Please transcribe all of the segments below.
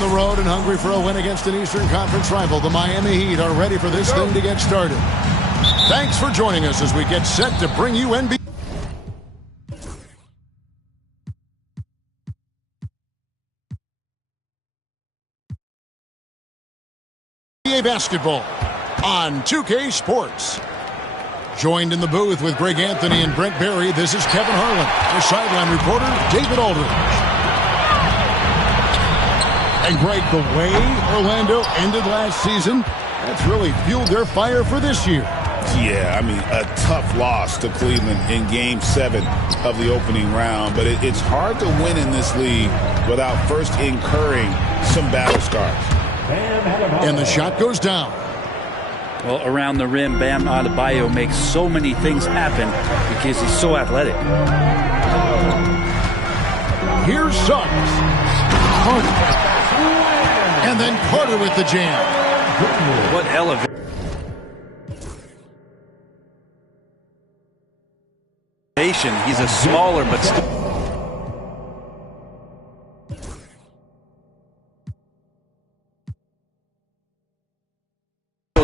the road and hungry for a win against an Eastern Conference rival. The Miami Heat are ready for this thing to get started. Thanks for joining us as we get set to bring you NBA basketball on 2K Sports. Joined in the booth with Greg Anthony and Brent Barry, this is Kevin Harlan. Our sideline reporter, David Aldridge. And Greg, the way Orlando ended last season, that's really fueled their fire for this year. Yeah, I mean, a tough loss to Cleveland in Game 7 of the opening round. But it's hard to win in this league without first incurring some battle scars. And the shot goes down. Well, around the rim, Bam Adebayo makes so many things happen because he's so athletic. Here's Suggs. Carter. And then Carter with the jam. What elevation. He's a smaller but still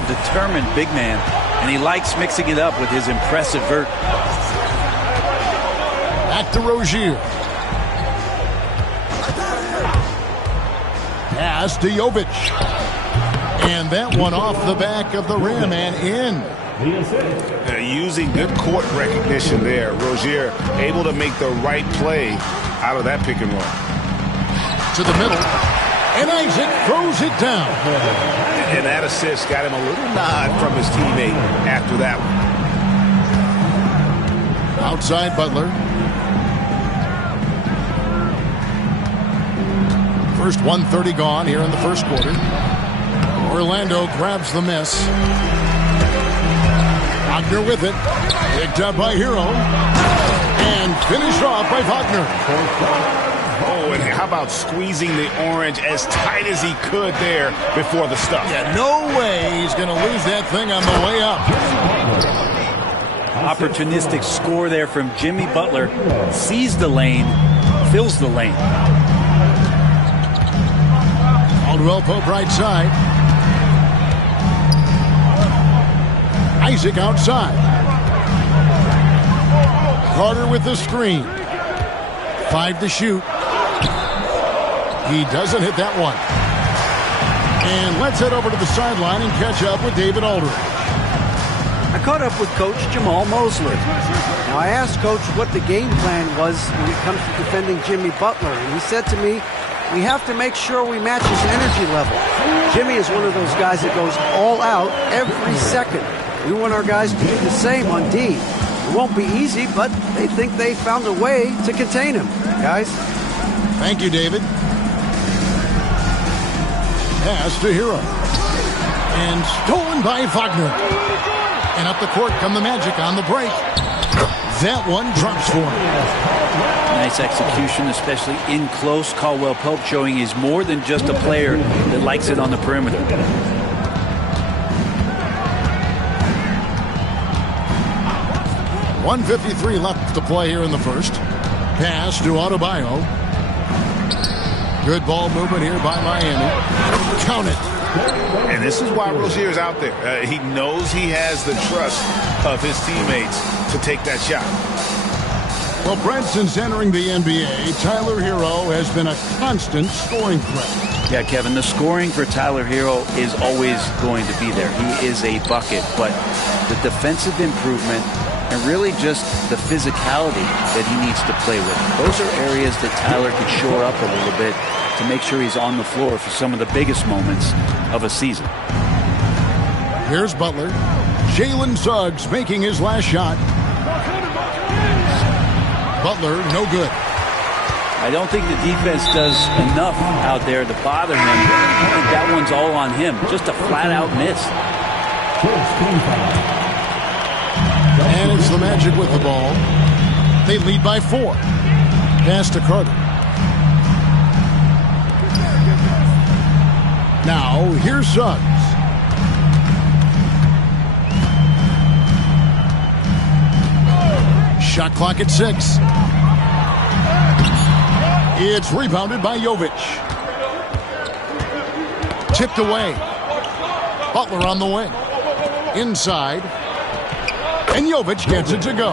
determined big man, and he likes mixing it up with his impressive vert. Back to Rozier. Pass to Jovic. And that one off the back of the rim and in. Using good court recognition there. Rozier able to make the right play out of that pick and roll. To the middle. And Isaac throws it down. And that assist got him a little nod from his teammate after that one. Outside Butler. First 1:30 gone here in the first quarter. Orlando grabs the miss. Wagner with it. Picked up by Hero. And finished off by Wagner. Oh, and how about squeezing the orange as tight as he could there before the stuff? Yeah, no way he's going to lose that thing on the way up. Opportunistic score there from Jimmy Butler. Sees the lane, fills the lane. Caldwell Pope right side. Isaac outside. Carter with the screen. 5 to shoot. He doesn't hit that one. And let's head over to the sideline and catch up with David Aldridge. I caught up with Coach Jamal Mosley. Now, I asked Coach what the game plan was when it comes to defending Jimmy Butler, and he said to me, we have to make sure we match his energy level. Jimmy is one of those guys that goes all out every second. We want our guys to do the same on D. It won't be easy, but they think they found a way to contain him. Guys? Thank you, David. Pass to Hero. And stolen by Wagner. And up the court come the Magic on the break. That one drops for him. Nice execution, especially in close. Caldwell Pope showing he's more than just a player that likes it on the perimeter. .153 left to play here in the first. Pass to Adebayo. Good ball movement here by Miami. Count it. And this is why Rozier's out there. He knows he has the trust of his teammates to take that shot. Well, Brent, since entering the NBA, Tyler Hero has been a constant scoring threat. Yeah, Kevin, the scoring for Tyler Hero is always going to be there. He is a bucket, but the defensive improvement and really just the physicality that he needs to play with. Those are areas that Tyler can shore up a little bit to make sure he's on the floor for some of the biggest moments of a season. Here's Butler. Jalen Suggs making his last shot. Butler, no good. I don't think the defense does enough out there to bother him. I think that one's all on him. Just a flat-out miss. And it's the Magic with the ball. They lead by 4. Pass to Carter. Now, here's Suggs. Shot clock at 6. It's rebounded by Jovic. Tipped away. Butler on the wing. Inside. And Jovic gets it to go.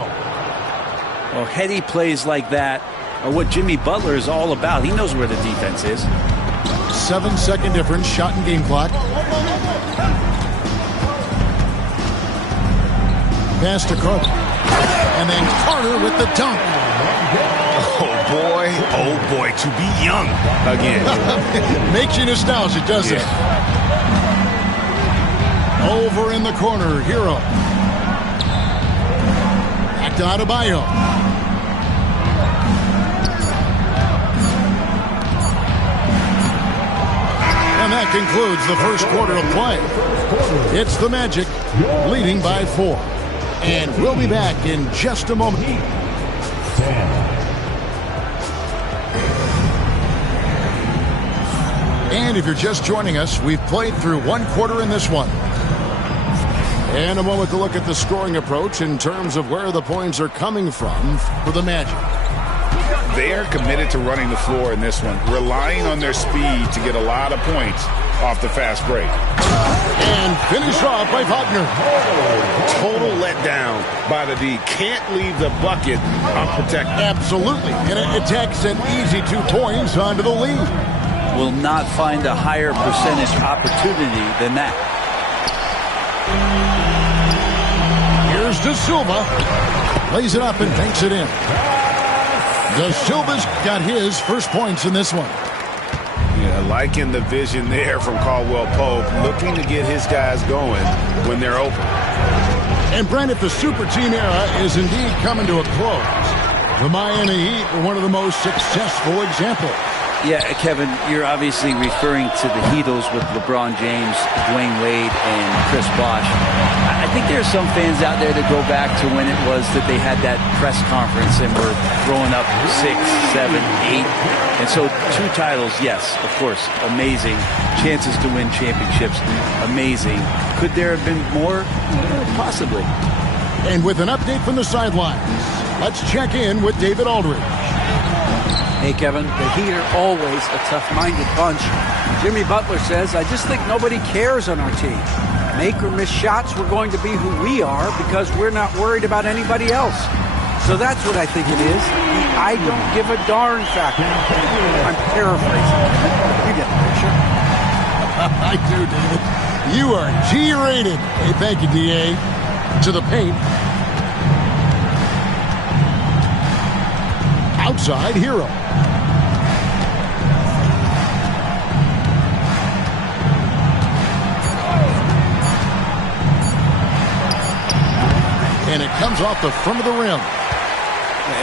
Well, heady plays like that are what Jimmy Butler is all about. He knows where the defense is. 7-second difference, shot and game clock. Pass to Carter. And then Carter with the dunk. Oh boy, to be young again. Makes you nostalgic, doesn't it? Over in the corner, Hero. Back to Adebayo. And that concludes the first quarter of play. It's the Magic leading by 4. And we'll be back in just a moment. And if you're just joining us, we've played through one quarter in this one. And a moment to look at the scoring approach in terms of where the points are coming from for the Magic. They are committed to running the floor in this one, relying on their speed to get a lot of points off the fast break. And finished off by Wagner. Total letdown by the D. Can't leave the bucket unprotected. Absolutely. And it takes an easy 2 points onto the lead. Will not find a higher percentage opportunity than that. Here's De Silva. Lays it up and banks it in. De Silva's got his first points in this one. Yeah, liking the vision there from Caldwell Pope, looking to get his guys going when they're open. And Brent, if the super team era is indeed coming to a close, the Miami Heat are one of the most successful examples. Yeah, Kevin, you're obviously referring to the Heatles with LeBron James, Dwayne Wade, and Chris Bosh. I think there are some fans out there that go back to when it was that they had that press conference and were throwing up 6, 7, 8. And so 2 titles, yes, of course, amazing. Chances to win championships, amazing. Could there have been more? Possibly. And with an update from the sidelines, let's check in with David Aldridge. Hey, Kevin, the Heat are always a tough-minded bunch. Jimmy Butler says, I just think nobody cares on our team. Make or miss shots, we're going to be who we are because we're not worried about anybody else. So that's what I think it is. The I don't give a darn factor. I'm paraphrasing. You get the picture. I do, David. You are G-rated. Hey, thank you, D.A. To the paint. Outside, Hero. And it comes off the front of the rim.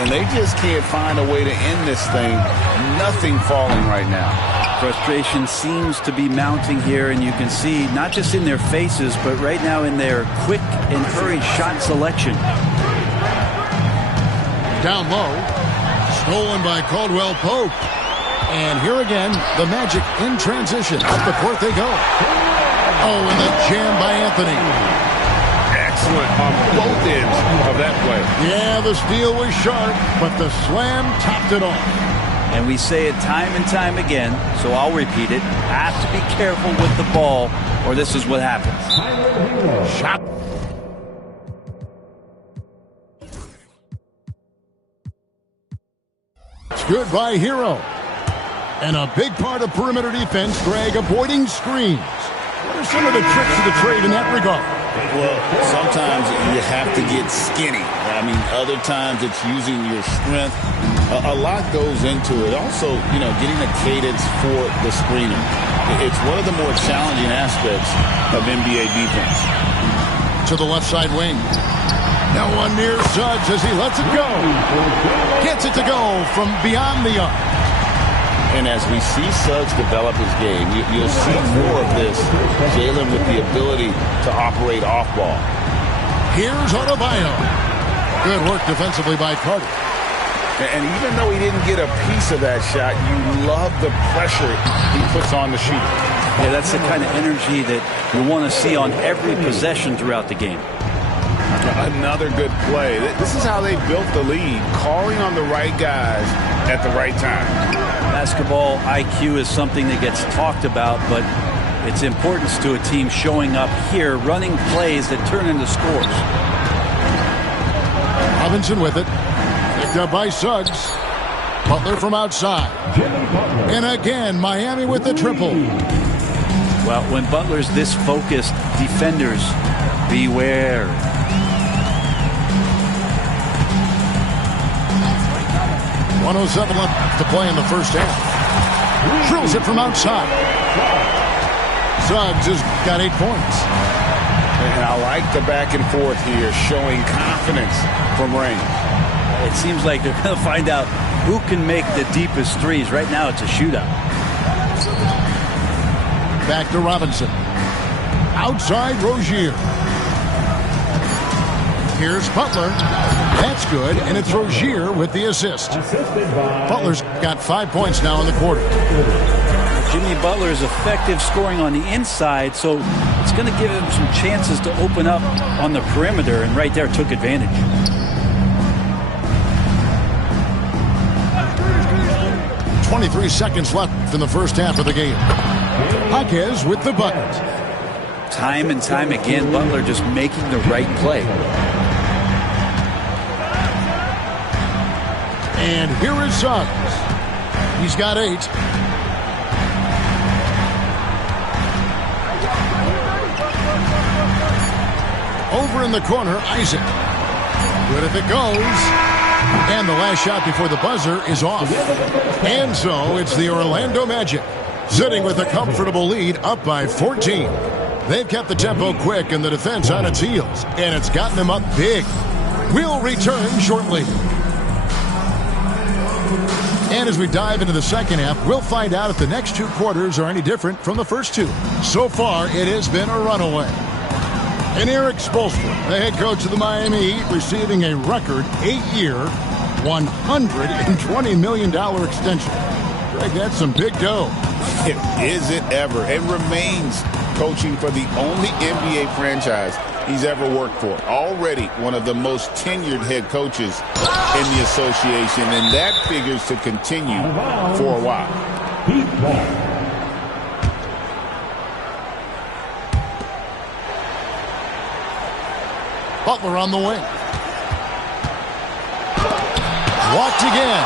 And they just can't find a way to end this thing. Nothing falling right now. Frustration seems to be mounting here, and you can see not just in their faces, but right now in their quick and hurried shot selection. Down low. Stolen by Caldwell Pope. And here again, the Magic in transition. Up the court they go. Oh, and the jam by Anthony. Excellent on both ends of that play. Yeah, the steal was sharp, but the slam topped it off. And we say it time and time again, so I'll repeat it. Have to be careful with the ball, or this is what happens. Shot. It's good by Hero. And a big part of perimeter defense, Greg, avoiding screens. What are some of the tricks of the trade in that regard? Well, sometimes you have to get skinny. I mean, other times it's using your strength. A lot goes into it. Also, getting a cadence for the screener. It's one of the more challenging aspects of NBA defense. To the left side wing. Now one near Suggs as he lets it go. Gets it to go from beyond the arc. And as we see Suggs develop his game, you'll see more of this. Jalen with the ability to operate off ball. Here's Adebayo. Good work defensively by Carter. And even though he didn't get a piece of that shot, you love the pressure he puts on the shooter. Yeah, that's the kind of energy that you want to see on every possession throughout the game. Another good play. This is how they built the lead, calling on the right guys at the right time. Basketball IQ is something that gets talked about, but It's importance to a team showing up here, running plays that turn into scores. Robinson with it. Picked up by Suggs. Butler from outside. And again, Miami with the triple. Well, when Butler's this focused, defenders, beware. .107 left to play in the first half. Drills it from outside. Suggs has got 8 points. And I like the back and forth here, showing confidence from range. It seems like they're going to find out who can make the deepest threes. Right now, it's a shootout. Back to Robinson. Outside Rozier. Here's Butler. That's good, and it's Rozier with the assist. Butler's got 5 points now in the quarter. Jimmy Butler is effective scoring on the inside, so it's going to give him some chances to open up on the perimeter, and right there took advantage. .23 seconds left in the first half of the game. Jaquez with the bucket. Time and time again, Butler just making the right play. And here is Suggs. He's got 8. Over in the corner, Isaac. Good if it goes. And the last shot before the buzzer is off. And so it's the Orlando Magic, sitting with a comfortable lead, up by 14. They've kept the tempo quick and the defense on its heels, and it's gotten them up big. We'll return shortly. And as we dive into the second half, we'll find out if the next 2 quarters are any different from the first 2. So far, it has been a runaway. And Eric Spoelstra, the head coach of the Miami Heat, receiving a record 8-year, $120 million extension. Greg, that's some big dough. Is it ever? It remains coaching for the only NBA franchise he's ever worked for. Already one of the most tenured head coaches in the association, and that figures to continue for a while. Butler on the wing. Walked again.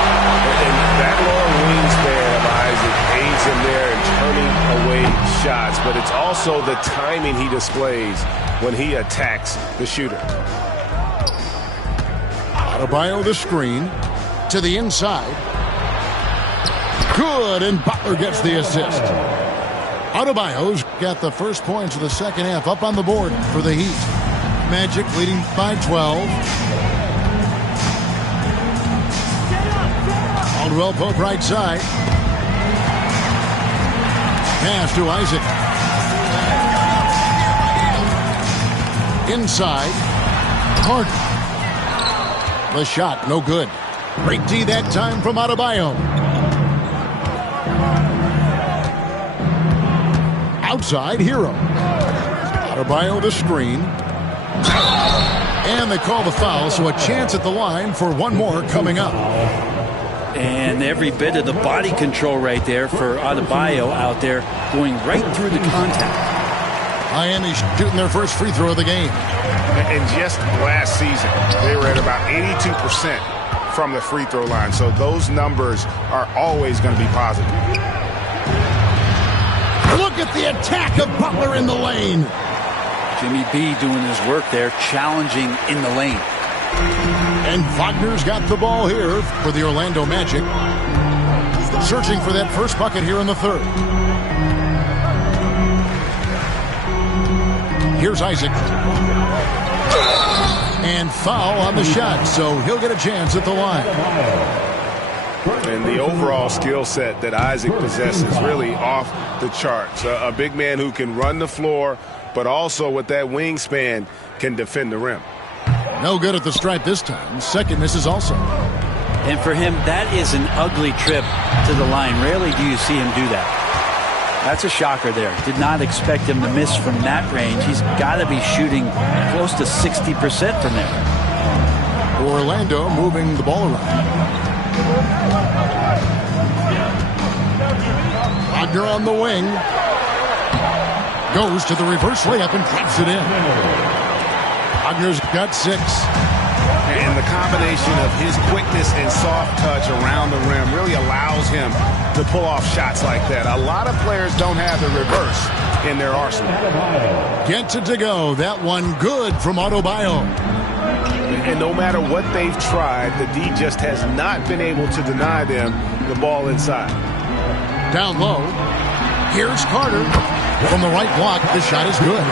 And that long wingspan of Isaac aids him there in turning away shots, but it's also the timing he displays when he attacks the shooter. Adebayo the screen to the inside. Good, and Butler gets the assist. Adebayo's got the first points of the second half up on the board for the Heat. Magic leading by 12. Caldwell Pope right side. Pass to Isaac. Inside. Harden. The shot, no good. Great D that time from Adebayo. Outside, Hero. Adebayo the screen. And they call the foul, so a chance at the line for one more coming up. And every bit of the body control right there for Adebayo out there, going right through the contact. Miami shooting their first free throw of the game. And just last season, they were at about 82% from the free throw line. So those numbers are always going to be positive. Look at the attack of Butler in the lane. Jimmy B doing his work there, challenging in the lane. And Wagner's got the ball here for the Orlando Magic. Searching for that first bucket here in the third. Here's Isaac. And foul on the shot, so he'll get a chance at the line. And the overall skill set that Isaac possesses really off the charts. A big man who can run the floor, but also with that wingspan can defend the rim. No good at the stripe this time. Second misses also. And for him, that is an ugly trip to the line. Rarely do you see him do that. That's a shocker there. Did not expect him to miss from that range. He's got to be shooting close to 60% from there. Orlando moving the ball around. Wagner on the wing. Goes to the reverse layup and drops it in. Wagner's got 6. And the combination of his quickness and soft touch around the rim really allows him to pull off shots like that. A lot of players don't have the reverse in their arsenal. Gets it to go. That one good from Adebayo. And no matter what they've tried, the D just has not been able to deny them the ball inside. Down low. Here's Carter. From the right block, the shot is good.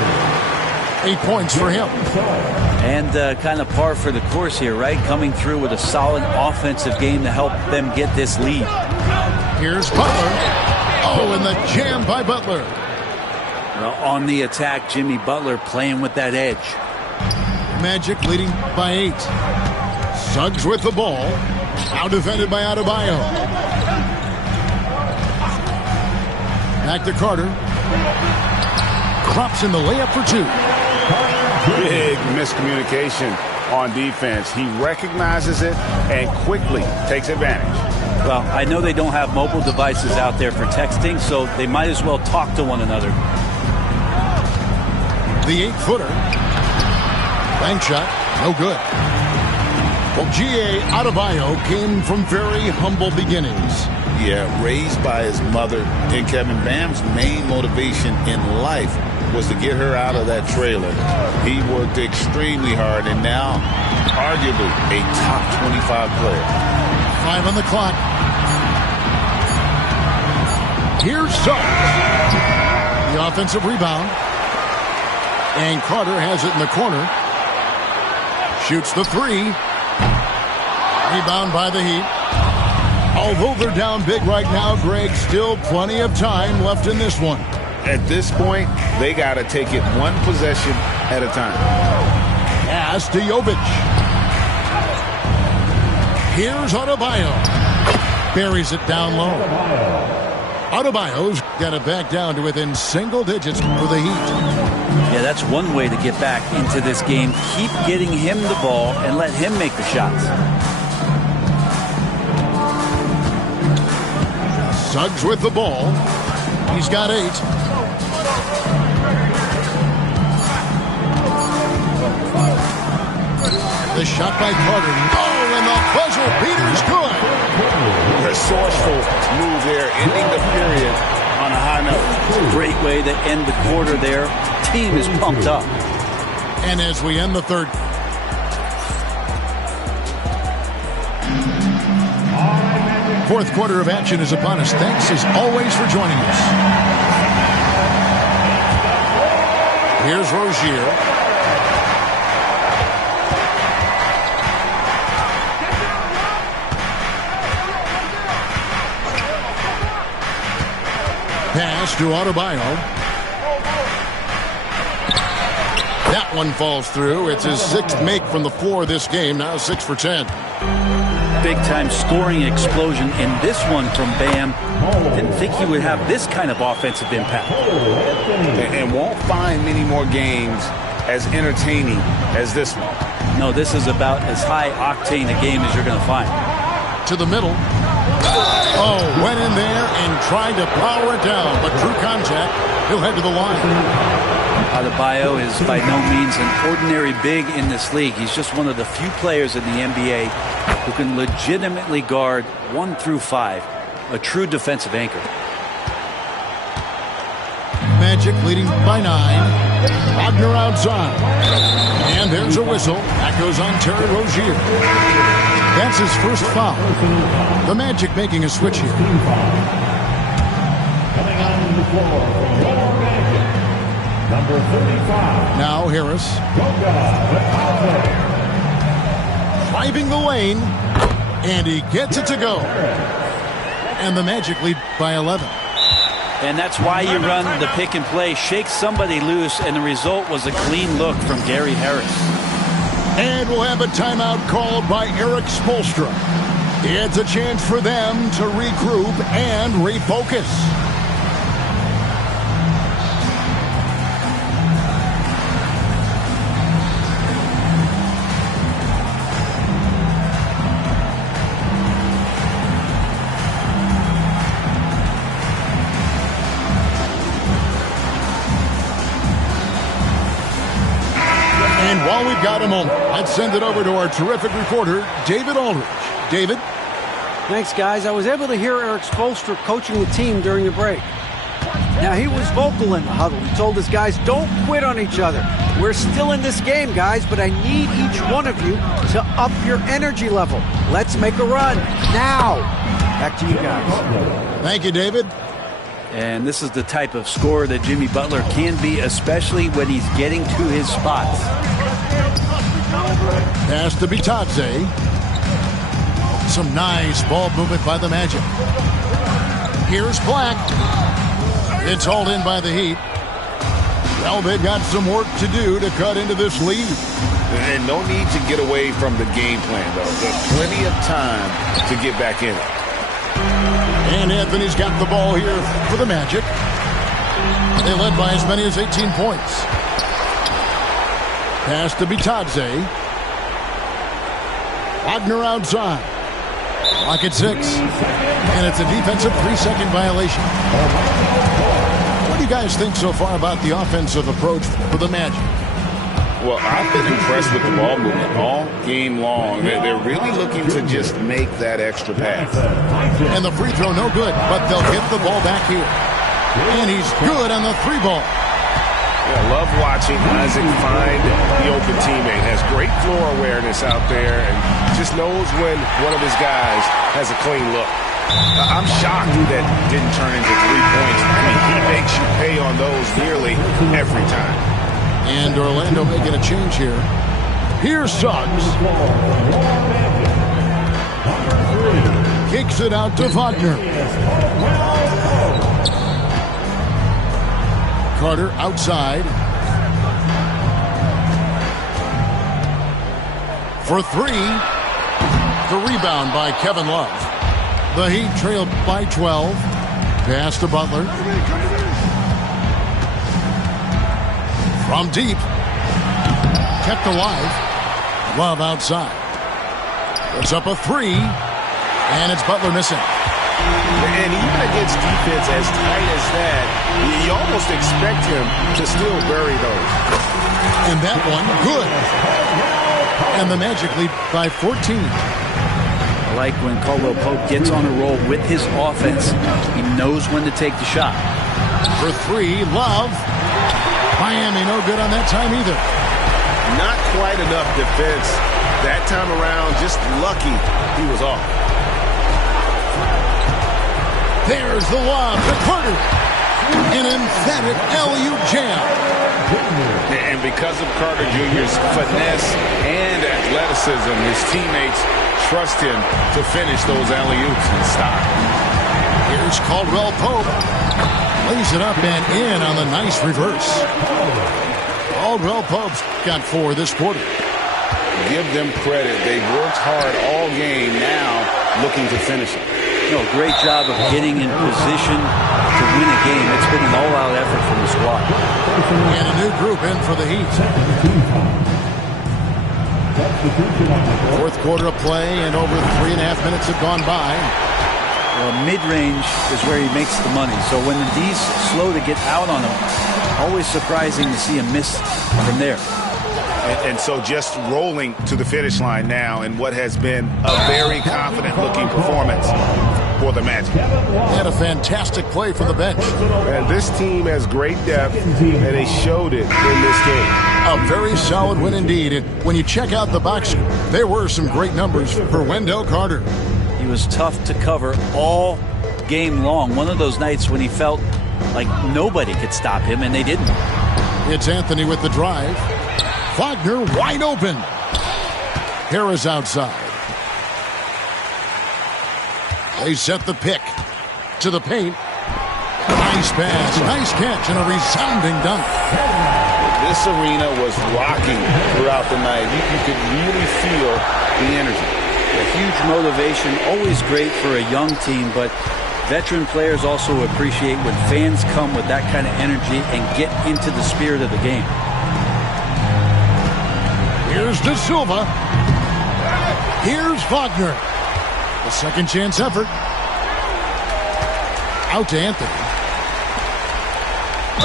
8 points for him. And kind of par for the course here, right? Coming through with a solid offensive game to help them get this lead. Here's Butler. Oh, and the jam by Butler. Well, on the attack, Jimmy Butler playing with that edge. Magic leading by 8. Suggs with the ball. Now defended by Adebayo. Back to Carter. Crops in the layup for 2. Big miscommunication on defense. He recognizes it and quickly takes advantage. Well, I know they don't have mobile devices out there for texting, so they might as well talk to one another. The 8-footer. Bank shot, no good. Well, G.A. Adebayo came from very humble beginnings. Yeah, raised by his mother. And Kevin, Bam's main motivation in life was to get her out of that trailer. He worked extremely hard, and now arguably a top 25 player. 5 on the clock. Here's Suggs. The offensive rebound. And Carter has it in the corner. Shoots the 3. Rebound by the Heat. Although they're down big right now, Greg, still plenty of time left in this one. At this point, they got to take it one possession at a time. Pass to Jovic. Here's Adebayo. Buries it down low. Adebayo's got it back down to within single digits for the Heat. Yeah, that's one way to get back into this game. Keep getting him the ball and let him make the shots. Suggs with the ball. He's got 8. The shot by Carter. Oh, and the buzzer beater's good. Resourceful move there, ending the period on a high note. Great way to end the quarter there. Team is pumped up. And as we end the third. Fourth quarter of action is upon us. Thanks as always for joining us. Here's Rozier. Pass to Adebayo. That one falls through. It's his 6th make from the floor this game. Now 6 for 10. Big-time scoring explosion in this one from Bam. Didn't think he would have this kind of offensive impact. And won't find many more games as entertaining as this one. No, this is about as high-octane a game as you're going to find. To the middle. Oh, went in there and tried to power it down, but true contact, he'll head to the line. Adebayo is by no means an ordinary big in this league. He's just one of the few players in the NBA who can legitimately guard 1 through 5, a true defensive anchor. Magic leading by 9. Wagner outside. And there's a whistle. That goes on Terry Rozier. That's his first foul. The Magic making a switch here. Coming on the floor from York Magic, number 35. Now Harris. Driving the lane. And he gets it to go. And the Magic lead by 11. And that's why you run the pick and play. Shake somebody loose, and the result was a clean look from Gary Harris. And we'll have a timeout called by Eric Spoelstra. It's a chance for them to regroup and refocus. while we've got a moment, let's send it over to our terrific reporter, David Aldridge. David? Thanks, guys. I was able to hear Eric Spoelstra coaching the team during the break. Now, he was vocal in the huddle. He told his guys, don't quit on each other. We're still in this game, guys, but I need each one of you to up your energy level. Let's make a run now. Back to you guys. Thank you, David. And this is the type of scorer that Jimmy Butler can be, especially when he's getting to his spots. Pass to Bitadze. Some nice ball movement by the Magic. Here's Black. It's hauled in by the Heat. Well, they've got some work to do to cut into this lead. And no need to get away from the game plan, though. There's plenty of time to get back in it. And Anthony's got the ball here for the Magic. They led by as many as 18 points. Pass to Bitadze. Wagner outside. Clock at 6. And it's a defensive 3-second violation. What do you guys think so far about the offensive approach for the Magic? Well, I've been impressed with the ball movement all game long. They're really looking to just make that extra pass. And the free throw no good, but they'll get the ball back here. And he's good on the 3-ball. Yeah, love watching Isaac find the open teammate. Has great floor awareness out there and just knows when one of his guys has a clean look. I'm shocked that didn't turn into 3 points. I mean, he makes you pay on those nearly every time. And Orlando making a change here. Here's Suggs. Kicks it out to Wagner. Carter outside. For 3. The rebound by Kevin Love. The Heat trailed by 12. Pass to Butler. From deep. Kept alive. Love outside. Puts up a 3. And it's Butler missing. And even against defense as tight as that, you almost expect him to still bury those. And that one, good. And the Magic lead by 14. I like when Caldwell Pope gets on a roll with his offense. He knows when to take the shot. For 3, Love. Miami no good on that time either. Not quite enough defense that time around. Just lucky he was off. There's the lob to Carter. An emphatic LU jam. And because of Carter Jr.'s finesse and athleticism, his teammates trust him to finish those alley-oops and stop. Here's Caldwell Pope. Lays it up and in on the nice reverse. Caldwell Pope's got 4 this quarter. Give them credit. They've worked hard all game, now looking to finish it. Great job of getting in position to win a game. It's been an all-out effort from the squad. And a new group in for the Heat. 4th quarter of play, and over 3.5 minutes have gone by. Well, mid-range is where he makes the money. So when the D's slow to get out on him, always surprising to see him miss from there. And so just rolling to the finish line now in what has been a very confident-looking performance for the Magic. And a fantastic play from the bench. And this team has great depth, and they showed it in this game. A very solid win indeed. And when you check out the box, there were some great numbers for Wendell Carter. He was tough to cover all game long. One of those nights when he felt like nobody could stop him, and they didn't. It's Anthony with the drive. Wagner wide open. Harris outside. They set the pick to the paint. Nice pass, nice catch, and a resounding dunk. This arena was rocking throughout the night. You could really feel the energy. A huge motivation, always great for a young team, but veteran players also appreciate when fans come with that kind of energy and get into the spirit of the game. Here's De Silva. Here's Wagner. A second chance effort. Out to Anthony.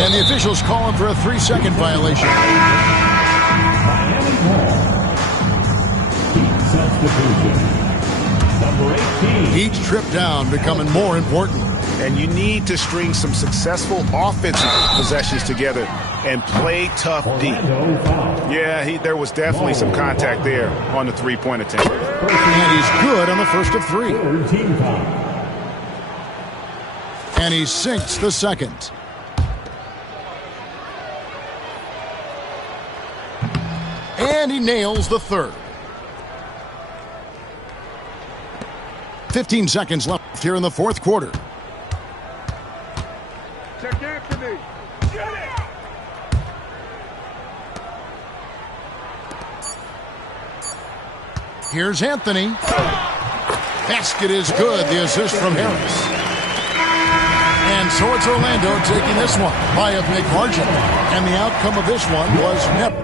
And the officials call him for a 3-second violation. Substitution. Number 18. Each trip down becoming more important. And you need to string some successful offensive possessions together and play tough deep. Yeah, there was definitely some contact there on the three-point attempt. And he's good on the first of three. Team foul. And he sinks the second. And he nails the third. 15 seconds left here in the fourth quarter. Check Anthony. Get it! Here's Anthony. Basket is good. The assist from Harris. And so it's Orlando taking this one by a big margin. And the outcome of this one was never.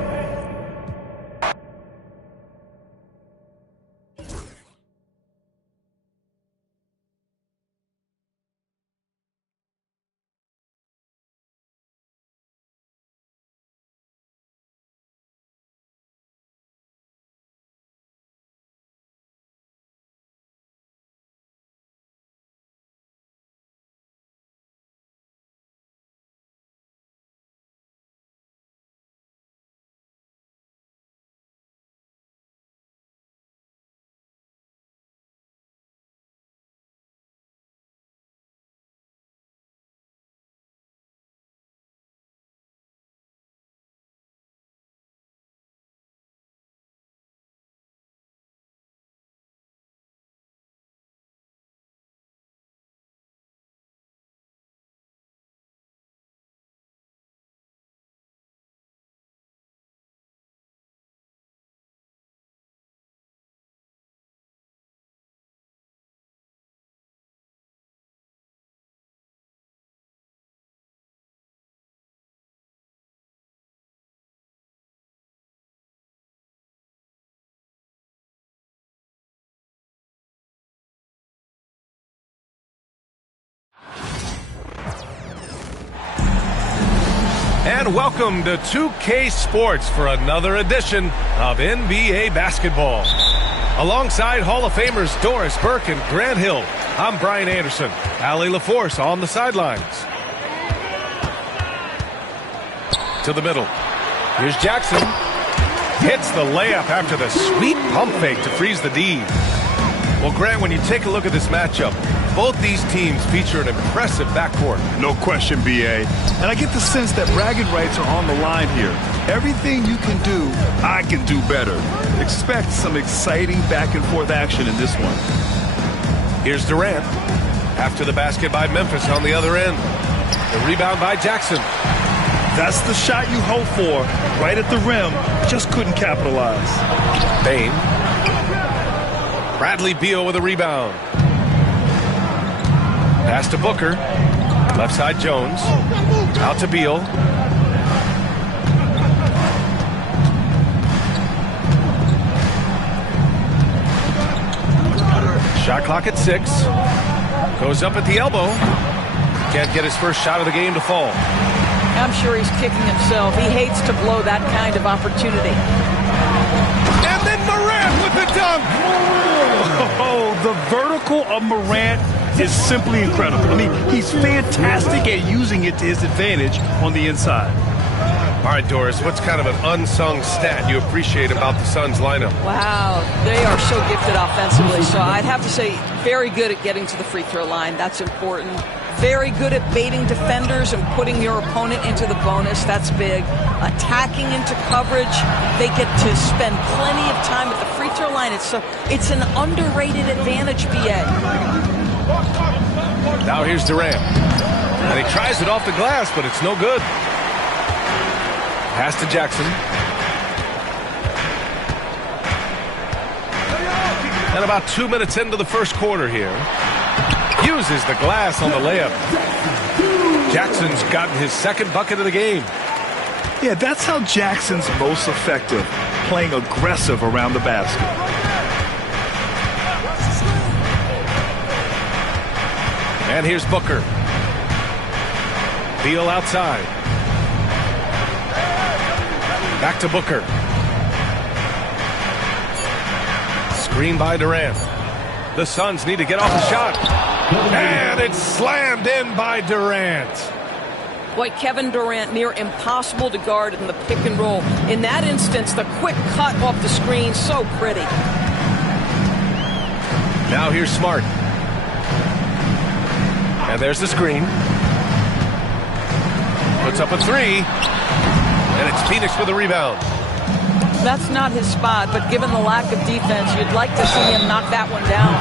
And welcome to 2K Sports for another edition of NBA basketball. Alongside Hall of Famers Doris Burke and Grant Hill, I'm Brian Anderson. Allie LaForce on the sidelines. To the middle. Here's Jackson. Hits the layup after the sweet pump fake to freeze the D. Well, Grant, when you take a look at this matchup, both these teams feature an impressive backcourt. No question, B.A. And I get the sense that bragging rights are on the line here. Everything you can do, I can do better. Expect some exciting back-and-forth action in this one. Here's Durant. After the basket by Memphis on the other end. The rebound by Jackson. That's the shot you hope for. Right at the rim. Just couldn't capitalize. Bain. Bradley Beal with a rebound. Pass to Booker. Left side Jones. Out to Beal. Shot clock at 6. Goes up at the elbow. Can't get his first shot of the game to fall. I'm sure he's kicking himself. He hates to blow that kind of opportunity. And then Morant with the dunk. Oh, the vertical of Morant is simply incredible. I mean, he's fantastic at using it to his advantage on the inside. All right, Doris, what's kind of an unsung stat you appreciate about the Suns lineup? Wow, they are so gifted offensively. So I'd have to say very good at getting to the free throw line. That's important. Very good at baiting defenders and putting your opponent into the bonus. That's big. Attacking into coverage. They get to spend plenty of time at the free throw line. It's an underrated advantage, BA. Now here's Durant. And he tries it off the glass, but it's no good. Pass to Jackson. And about 2 minutes into the first quarter here. Uses the glass on the layup. Jackson's gotten his second bucket of the game. Yeah, that's how Jackson's most effective, playing aggressive around the basket. And here's Booker. Beal outside. Back to Booker. Screen by Durant. The Suns need to get off the shot. And it's slammed in by Durant. Boy, Kevin Durant, near impossible to guard in the pick and roll. In that instance, the quick cut off the screen, so pretty. Now here's Smart. And there's the screen. Puts up a three. And it's Phoenix with a rebound. That's not his spot, but given the lack of defense, you'd like to see him knock that one down.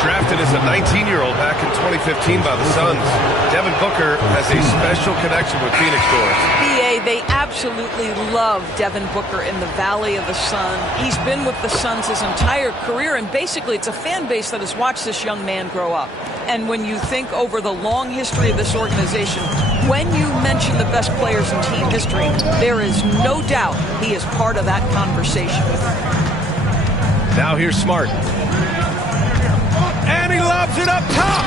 Drafted as a 19-year-old back in 2015 by the Suns, Devin Booker has a special connection with Phoenix Doors. BA, they absolutely love Devin Booker in the Valley of the Sun. He's been with the Suns his entire career, and basically it's a fan base that has watched this young man grow up. And when you think over the long history of this organization, when you mention the best players in team history, there is no doubt he is part of that conversation. Now here's Smart. And he lobs it up top.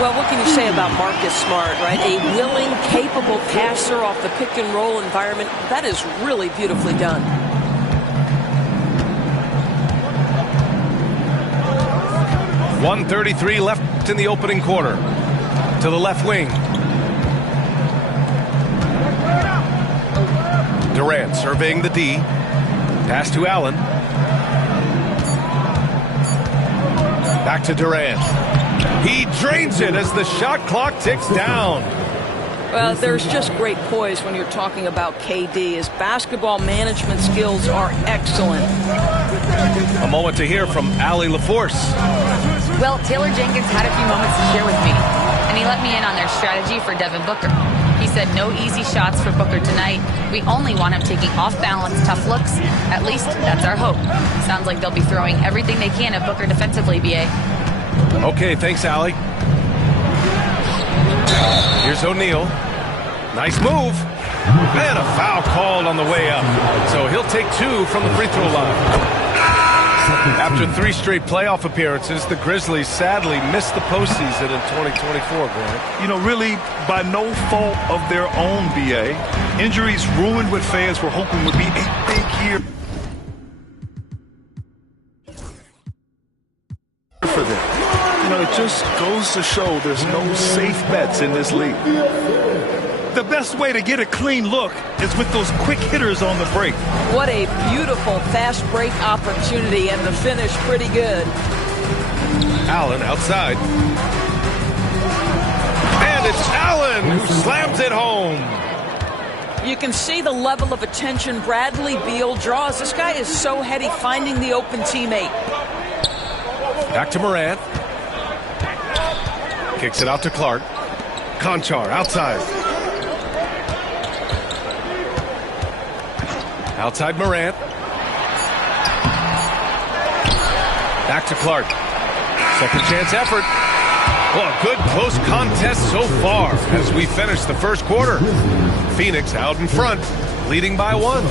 Well, what can you say about Marcus Smart, right? A willing, capable passer off the pick and roll environment. That is really beautifully done. .133 left in the opening quarter. To the left wing. Durant surveying the D. Pass to Allen. Back to Durant. He drains it as the shot clock ticks down. Well, there's just great poise when you're talking about KD. His basketball management skills are excellent. A moment to hear from Allie LaForce. Well, Taylor Jenkins had a few moments to share with me, and he let me in on their strategy for Devin Booker. He said no easy shots for Booker tonight. We only want him taking off-balance, tough looks. At least that's our hope. Sounds like they'll be throwing everything they can at Booker defensively, BA. Okay, thanks, Allie. Here's O'Neal. Nice move. And a foul called on the way up. So he'll take two from the free throw line. After 3 straight playoff appearances, the Grizzlies sadly missed the postseason in 2024, Grant. You know, really by no fault of their own, BA. Injuries ruined what fans were hoping would be a big year for them. You know, it just goes to show there's no safe bets in this league. The best way to get a clean look is with those quick hitters on the break. What a beautiful fast break opportunity, and the finish pretty good. Allen outside. And it's Allen who slams it home. You can see the level of attention Bradley Beal draws. This guy is so heady finding the open teammate. Back to Morant. Kicks it out to Clark. Conchar outside. Outside Morant. Back to Clark. Second chance effort. Well, a good close contest so far as we finish the first quarter. Phoenix out in front, leading by 1.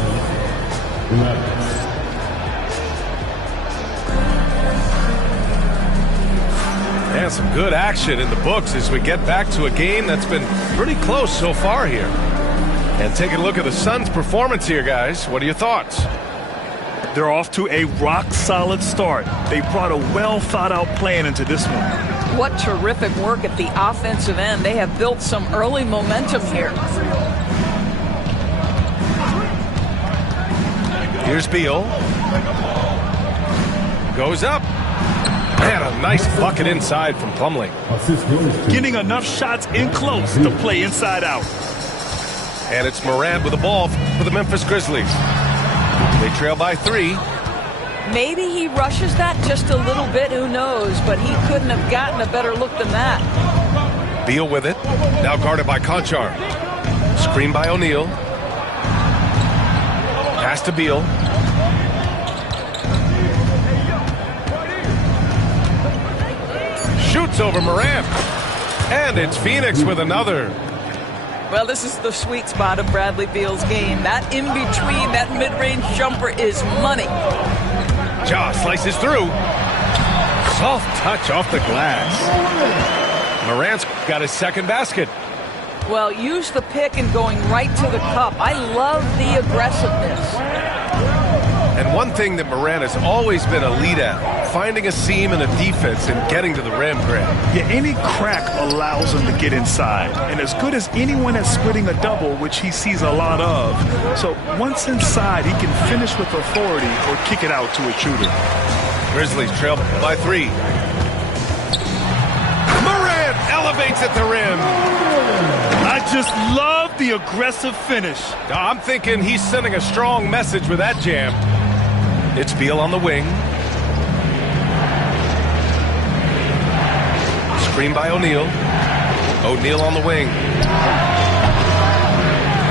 And some good action in the books as we get back to a game that's been pretty close so far here. And taking a look at the Suns' performance here, guys. What are your thoughts? They're off to a rock-solid start. They brought a well-thought-out plan into this one. What terrific work at the offensive end. They have built some early momentum here. Here's Beal. Goes up. And a nice bucket inside from Plumlee. Getting enough shots in close to play inside out. And it's Morant with the ball for the Memphis Grizzlies. They trail by 3. Maybe he rushes that just a little bit, who knows, but he couldn't have gotten a better look than that. Beal with it. Now guarded by Conchar. Screen by O'Neal. Pass to Beal. Shoots over Morant. And it's Phoenix with another. Well, this is the sweet spot of Bradley Beal's game. That in-between, that mid-range jumper is money. Ja slices through. Soft touch off the glass. Morant's got his second basket. Well, use the pick and going right to the cup. I love the aggressiveness. And one thing that Morant has always been elite at, finding a seam in a defense and getting to the rim, Grant. Yeah, any crack allows him to get inside. And as good as anyone at splitting a double, which he sees a lot of. So once inside, he can finish with authority or kick it out to a shooter. Grizzlies trail by 3. Morant elevates at the rim. I just love the aggressive finish. I'm thinking he's sending a strong message with that jam. It's Beal on the wing. Screen by O'Neal. O'Neal on the wing.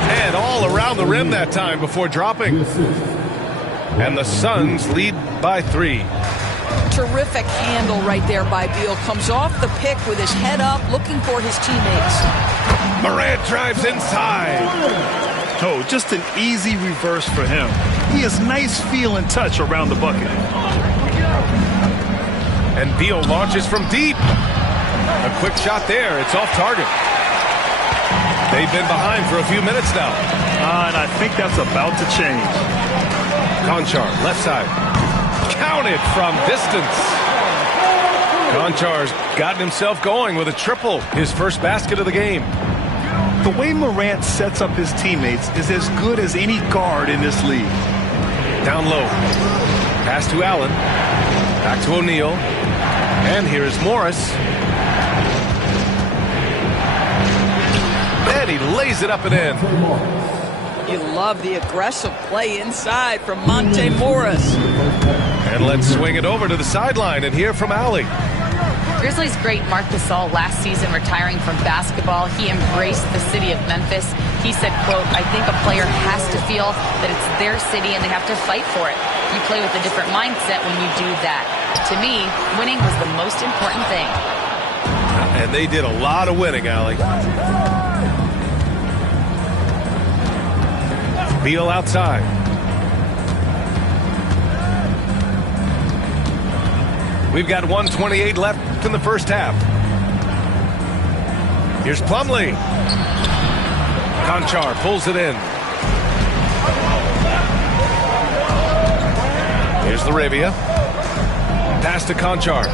And all around the rim that time before dropping. And the Suns lead by 3. Terrific handle right there by Beal. Comes off the pick with his head up, looking for his teammates. Morant drives inside. Oh, just an easy reverse for him. He has nice feel and touch around the bucket. And Beal launches from deep. A quick shot there. It's off target. They've been behind for a few minutes now. And I think that's about to change. Conchar, left side. Counted from distance. Conchar's gotten himself going with a triple. His first basket of the game. The way Morant sets up his teammates is as good as any guard in this league. Down low. Pass to Allen. Back to O'Neal. And here's Morris. And he lays it up and in. You love the aggressive play inside from Monte Morris. And let's swing it over to the sideline and hear from Allie. Grizzlies great Marc Gasol last season retiring from basketball. He embraced the city of Memphis. He said, quote, I think a player has to feel that it's their city and they have to fight for it. You play with a different mindset when you do that. To me, winning was the most important thing. And they did a lot of winning, Allie. Beal outside. We've got 1:28 left in the first half. Here's Plumlee. Conchar pulls it in. Here's Laravia. Pass to Conchar.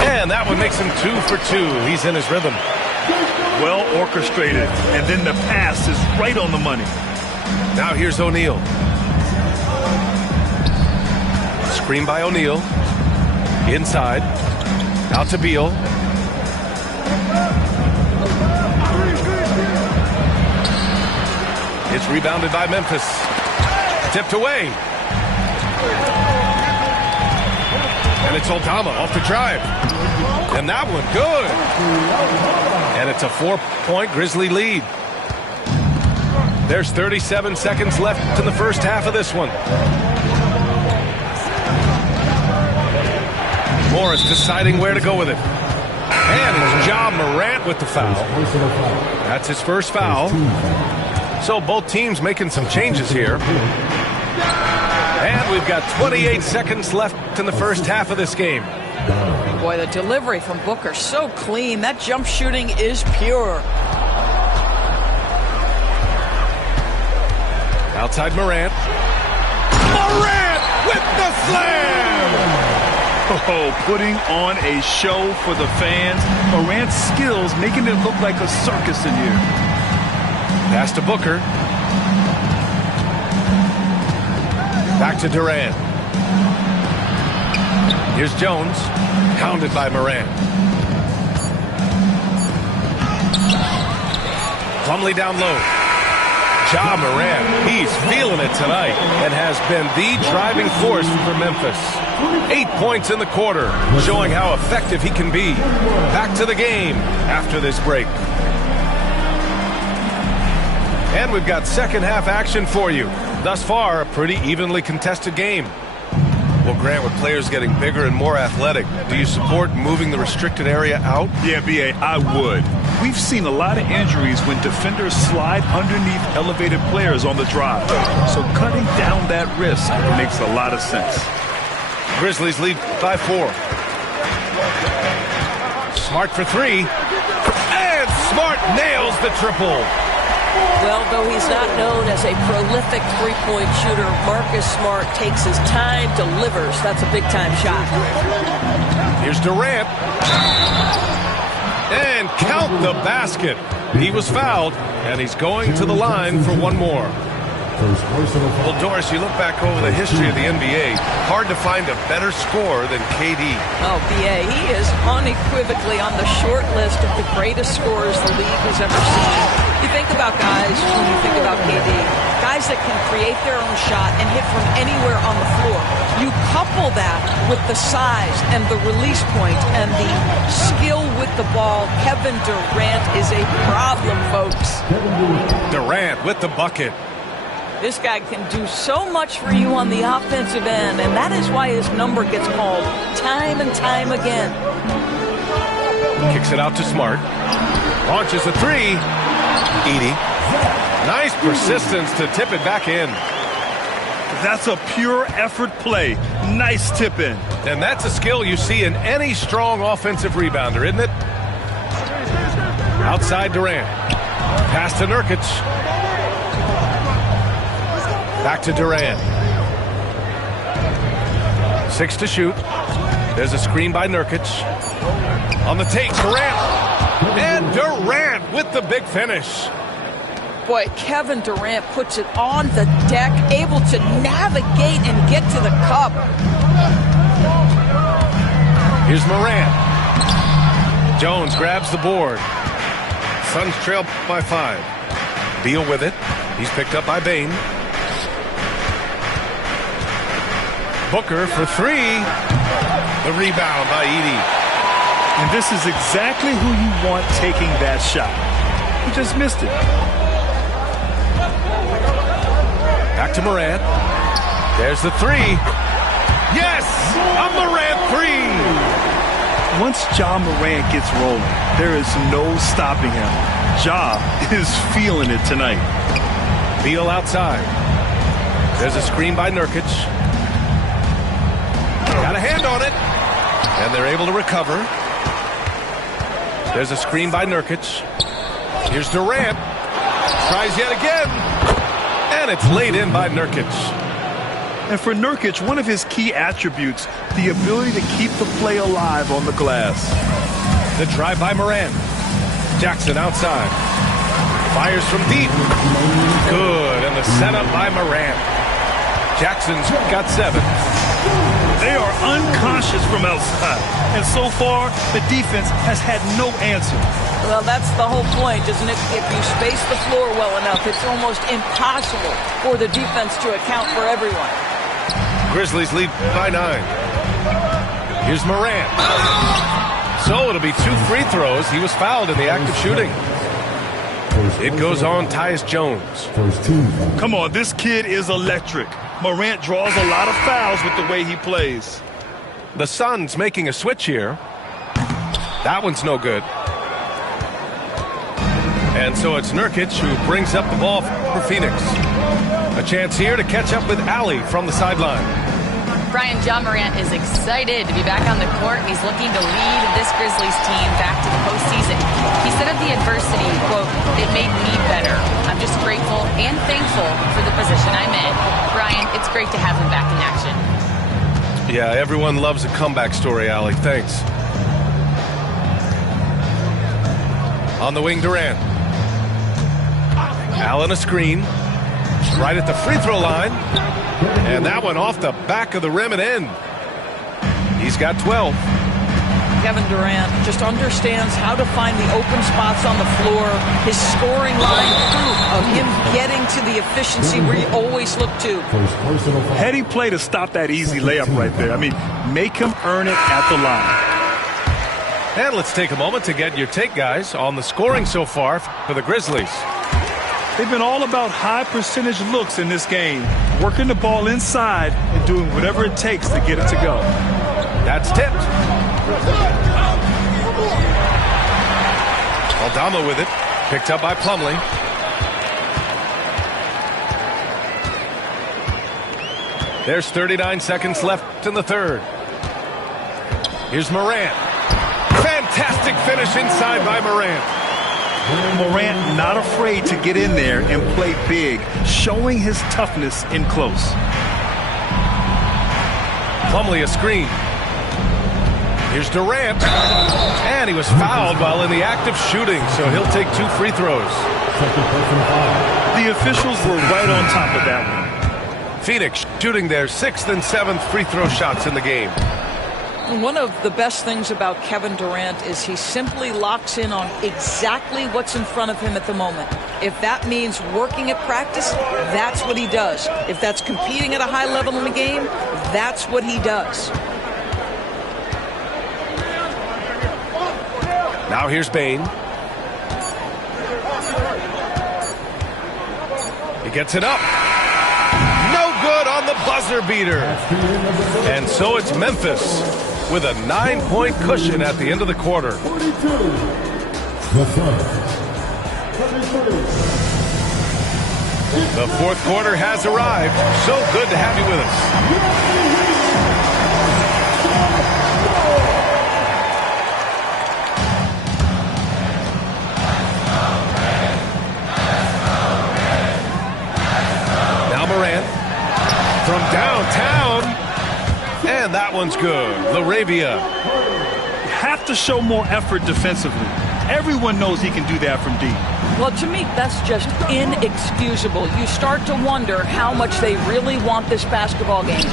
And that one makes him 2 for 2. He's in his rhythm. Well orchestrated. And then the pass is right on the money. Now here's O'Neal. Screen by O'Neal. Inside. Out to Beal. It's rebounded by Memphis. Tipped away. And it's Aldama off the drive. And that one, good. And it's a 4-point Grizzly lead. There's 37 seconds left in the first half of this one. Morris deciding where to go with it. And it's Ja Morant with the foul. That's his first foul. So both teams making some changes here. And we've got 28 seconds left in the first half of this game. Boy, the delivery from Booker, so clean. That jump shooting is pure. Outside Morant. Morant with the slam! Oh, putting on a show for the fans. Morant's skills making it look like a circus in here. Pass to Booker. Back to Durant. Here's Jones. Pounded by Morant. Plumlee down low. Ja Morant, he's feeling it tonight and has been the driving force for Memphis. 8 points in the quarter, showing how effective he can be. Back to the game after this break. And we've got second half action for you. Thus far, a pretty evenly contested game. Well, Grant, with players getting bigger and more athletic, do you support moving the restricted area out? Yeah, B.A., I would. We've seen a lot of injuries when defenders slide underneath elevated players on the drive. So cutting down that risk makes a lot of sense. Grizzlies lead by 4. Smart for 3. And Smart nails the triple. Well, though he's not known as a prolific three-point shooter, Marcus Smart takes his time, delivers. That's a big-time shot. Here's Durant. And count the basket. He was fouled, and he's going to the line for one more. Well, Doris, you look back over the history of the NBA, hard to find a better scorer than KD. Oh, B.A., he is unequivocally on the short list of the greatest scorers the league has ever seen. You think about guys, when you think about KD, guys that can create their own shot and hit from anywhere on the floor. You couple that with the size and the release point and the skill with the ball. Kevin Durant is a problem, folks. Durant with the bucket. This guy can do so much for you on the offensive end, and that is why his number gets called time and time again. Kicks it out to Smart. Launches a three. Edey. Nice persistence to tip it back in. That's a pure effort play. Nice tip in. And that's a skill you see in any strong offensive rebounder, isn't it? Outside Durant. Pass to Nurkic. Back to Durant. 6 to shoot. There's a screen by Nurkic. On the take, Durant. And Durant with the big finish. Boy, Kevin Durant puts it on the deck, able to navigate and get to the cup. Here's Morant. Jones grabs the board. Suns trail by 5. Beal with it. He's picked up by Bane. Booker for 3. The rebound by Edey. And this is exactly who you want taking that shot. He just missed it. Back to Morant. There's the 3. Yes! A Morant 3! Once Ja Morant gets rolling, there is no stopping him. Ja is feeling it tonight. Beal outside. There's a screen by Nurkic. Got a hand on it. And they're able to recover. There's a screen by Nurkic. Here's Durant. Tries yet again. And it's laid in by Nurkic. And for Nurkic, one of his key attributes, the ability to keep the play alive on the glass. The drive by Morant. Jackson outside. Fires from deep. Good. And the setup by Morant. Jackson's got 7. They are unconscious from outside. And so far, the defense has had no answer. Well, that's the whole point, isn't it? If you space the floor well enough, it's almost impossible for the defense to account for everyone. Grizzlies lead by 9. Here's Morant. So it'll be 2 free throws. He was fouled in the act of shooting. It goes on Tyus Jones. Come on, this kid is electric. Morant draws a lot of fouls with the way he plays. The Suns making a switch here. That one's no good. And so it's Nurkic who brings up the ball for Phoenix. A chance here to catch up with Allie from the sideline. Brian, Ja Morant is excited to be back on the court. He's looking to lead this Grizzlies team back to the postseason. He said of the adversity, quote, "It made me better. I'm just grateful and thankful for the position I'm in." Brian, it's great to have him back in action. Yeah, everyone loves a comeback story, Allie. Thanks. On the wing, Durant. Allen a screen. Right at the free throw line. And that one off the back of the rim and in. He's got 12. Kevin Durant just understands how to find the open spots on the floor. His scoring line, proof of him getting to the efficiency where you always look to. Heady play to stop that easy layup right there. I mean, make him earn it at the line. And let's take a moment to get your take, guys, on the scoring so far for the Grizzlies. They've been all about high percentage looks in this game, working the ball inside and doing whatever it takes to get it to go. That's tipped. Aldama with it, picked up by Plumlee. There's 39 seconds left in the third. Here's Morant. Fantastic finish inside by Morant. Morant not afraid to get in there and play big, showing his toughness in close. Plumlee a screen. Here's Durant. And he was fouled while in the act of shooting, so he'll take 2 free throws. The officials were right on top of that one. Phoenix shooting their 6th and 7th free throw shots in the game. One of the best things about Kevin Durant is he simply locks in on exactly what's in front of him at the moment. If that means working at practice, that's what he does. If that's competing at a high level in the game, that's what he does. Now here's Bane. He gets it up. No good on the buzzer beater. And so it's Memphis with a 9-point cushion at the end of the quarter. The fourth quarter has arrived. So good to have you with us. Now Morant from downtown. And that one's good. LaRavia. You have to show more effort defensively. Everyone knows he can do that from deep. Well, to me, that's just inexcusable. You start to wonder how much they really want this basketball game.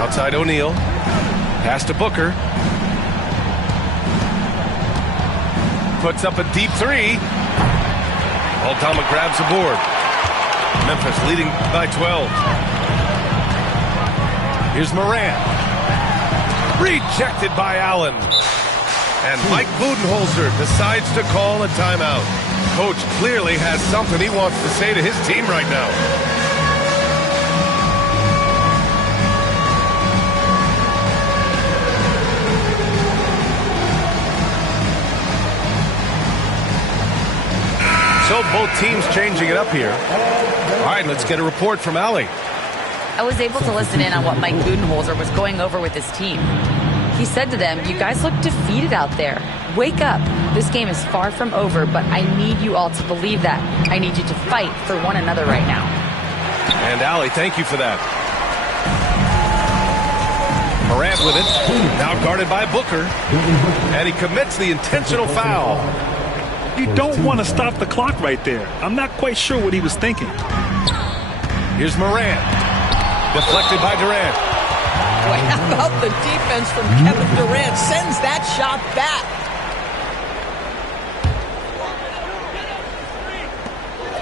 Outside O'Neal. Pass to Booker. Puts up a deep 3. Aldama grabs the board. Memphis leading by 12. Here's Morant. Rejected by Allen. And Mike Budenholzer decides to call a timeout. Coach clearly has something he wants to say to his team right now. So both teams changing it up here. All right, let's get a report from Allie. I was able to listen in on what Mike Budenholzer was going over with his team. He said to them, "You guys look defeated out there. Wake up. This game is far from over, but I need you all to believe that. I need you to fight for one another right now." And Allie, thank you for that. Morant with it. Now guarded by Booker. And he commits the intentional foul. You don't want to stop the clock right there. I'm not quite sure what he was thinking. Here's Morant. Deflected by Durant. Boy, how about the defense from Kevin Durant? Sends that shot back.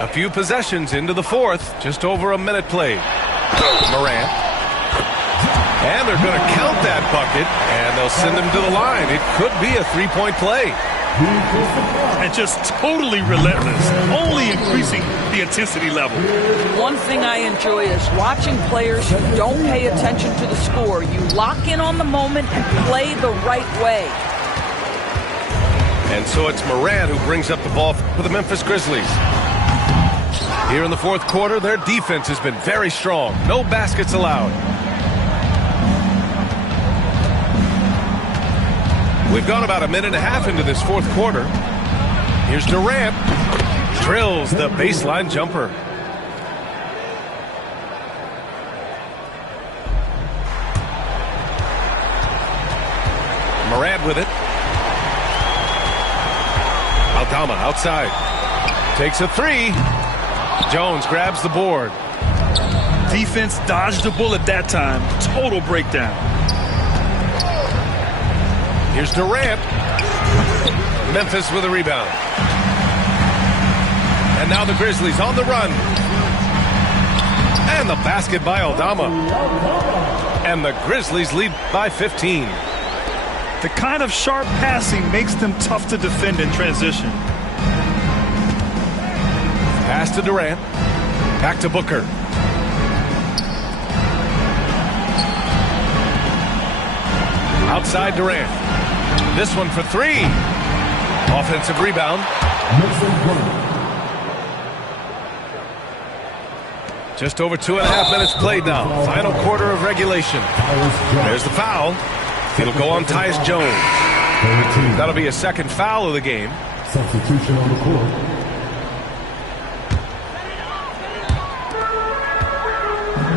A few possessions into the fourth. Just over a minute played. Morant. And they're going to count that bucket. And they'll send him to the line. It could be a 3-point play. And just totally relentless, only increasing the intensity level. One thing I enjoy is watching players who don't pay attention to the score. You lock in on the moment and play the right way. And so it's Morant who brings up the ball for the Memphis Grizzlies. Here in the fourth quarter, their defense has been very strong. No baskets allowed. We've gone about a minute and a half into this fourth quarter. Here's Durant. Drills the baseline jumper. Morant with it. Aldama outside. Takes a 3. Jones grabs the board. Defense dodged the bullet that time. Total breakdown. Here's Durant. Memphis with a rebound. And now the Grizzlies on the run. And the basket by Aldama. And the Grizzlies lead by 15. The kind of sharp passing makes them tough to defend in transition. Pass to Durant. Back to Booker. Outside Durant. This one for 3. Offensive rebound. Just over 2.5 minutes played now. Final quarter of regulation. There's the foul. It'll go on Tyus Jones. That'll be a second foul of the game. Substitution on the court.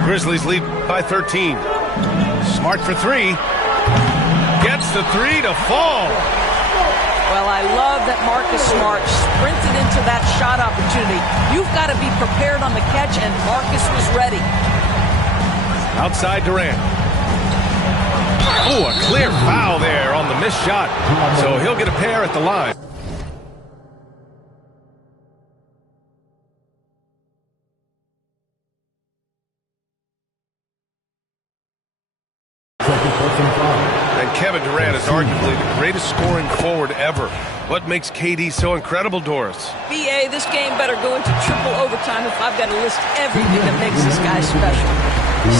Grizzlies lead by 13. Smart for three. Gets the three to fall. Well, I love that Marcus Smart sprinted into that shot opportunity. You've got to be prepared on the catch, and Marcus was ready. Outside Durant. Oh, a clear foul there on the missed shot. So he'll get a pair at the line. And Kevin Durant is arguably the greatest scoring forward ever. What makes KD so incredible, Doris? BA, this game better go into triple overtime if I've got to list everything that makes this guy special.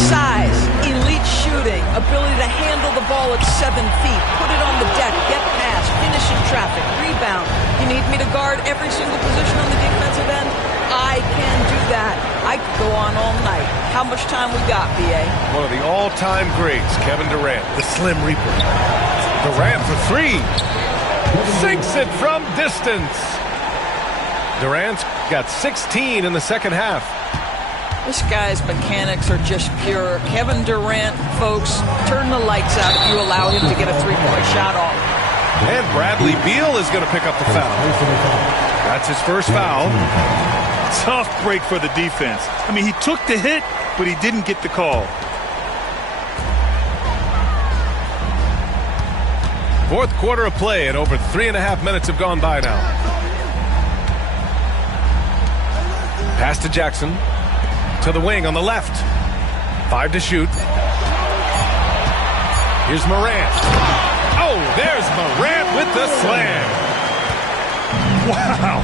Size, elite shooting, ability to handle the ball at 7 feet, put it on the deck, get past, finish in traffic, rebound. You need me to guard every single position on the defensive end? I can do that. I could go on all night. How much time we got, BA? One of the all-time greats, Kevin Durant, the Slim Reaper. Durant for three. Sinks it from distance. Durant's got 16 in the second half. This guy's mechanics are just pure. Kevin Durant, folks, turn the lights out if you allow him to get a three-point shot off. And Bradley Beal is going to pick up the foul. That's his first foul. Tough break for the defense. I mean, he took the hit, but he didn't get the call. Fourth quarter of play, and over 3.5 minutes have gone by now. Pass to Jackson. To the wing on the left. 5 to shoot. Here's Morant. Oh, there's Morant with the slam. Wow.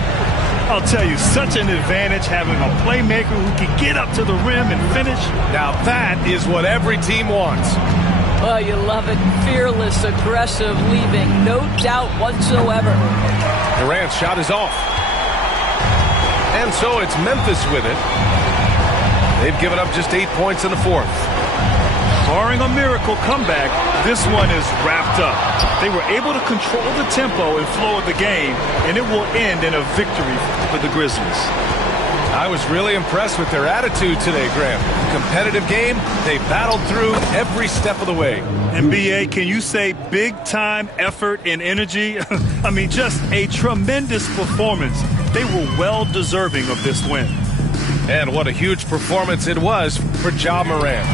I'll tell you, such an advantage having a playmaker who can get up to the rim and finish. Now that is what every team wants. Oh, you love it. Fearless, aggressive, leaving no doubt whatsoever. Durant's shot is off. And so it's Memphis with it. They've given up just 8 points in the fourth. Barring a miracle comeback, this one is wrapped up. They were able to control the tempo and flow of the game, and it will end in a victory for the Grizzlies. I was really impressed with their attitude today, Graham. Competitive game, they battled through every step of the way. And BA, can you say big-time effort and energy? I mean, just a tremendous performance. They were well deserving of this win. And what a huge performance it was for Ja Morant.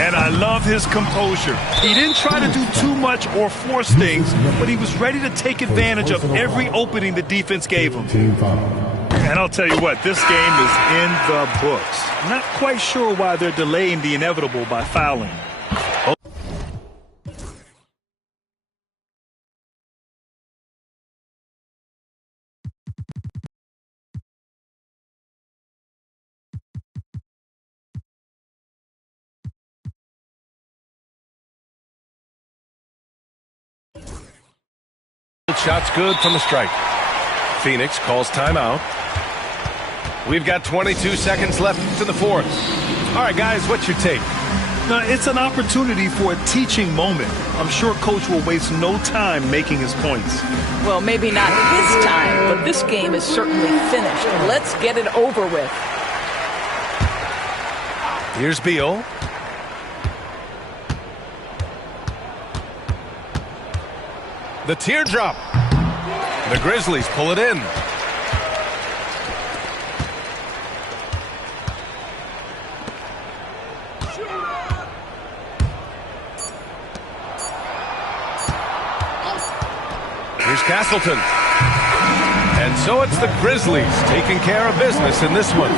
And I love his composure. He didn't try to do too much or force things, but he was ready to take advantage of every opening the defense gave him. And I'll tell you what, this game is in the books. Not quite sure why they're delaying the inevitable by fouling. Shot's good from the strike. Phoenix calls timeout. We've got 22 seconds left in the fourth. All right, guys, what's your take? Now, it's an opportunity for a teaching moment. I'm sure Coach will waste no time making his points. Well, maybe not his time, but this game is certainly finished. Let's get it over with. Here's Beal. The teardrop. The Grizzlies pull it in. Here's Castleton. And so it's the Grizzlies taking care of business in this one.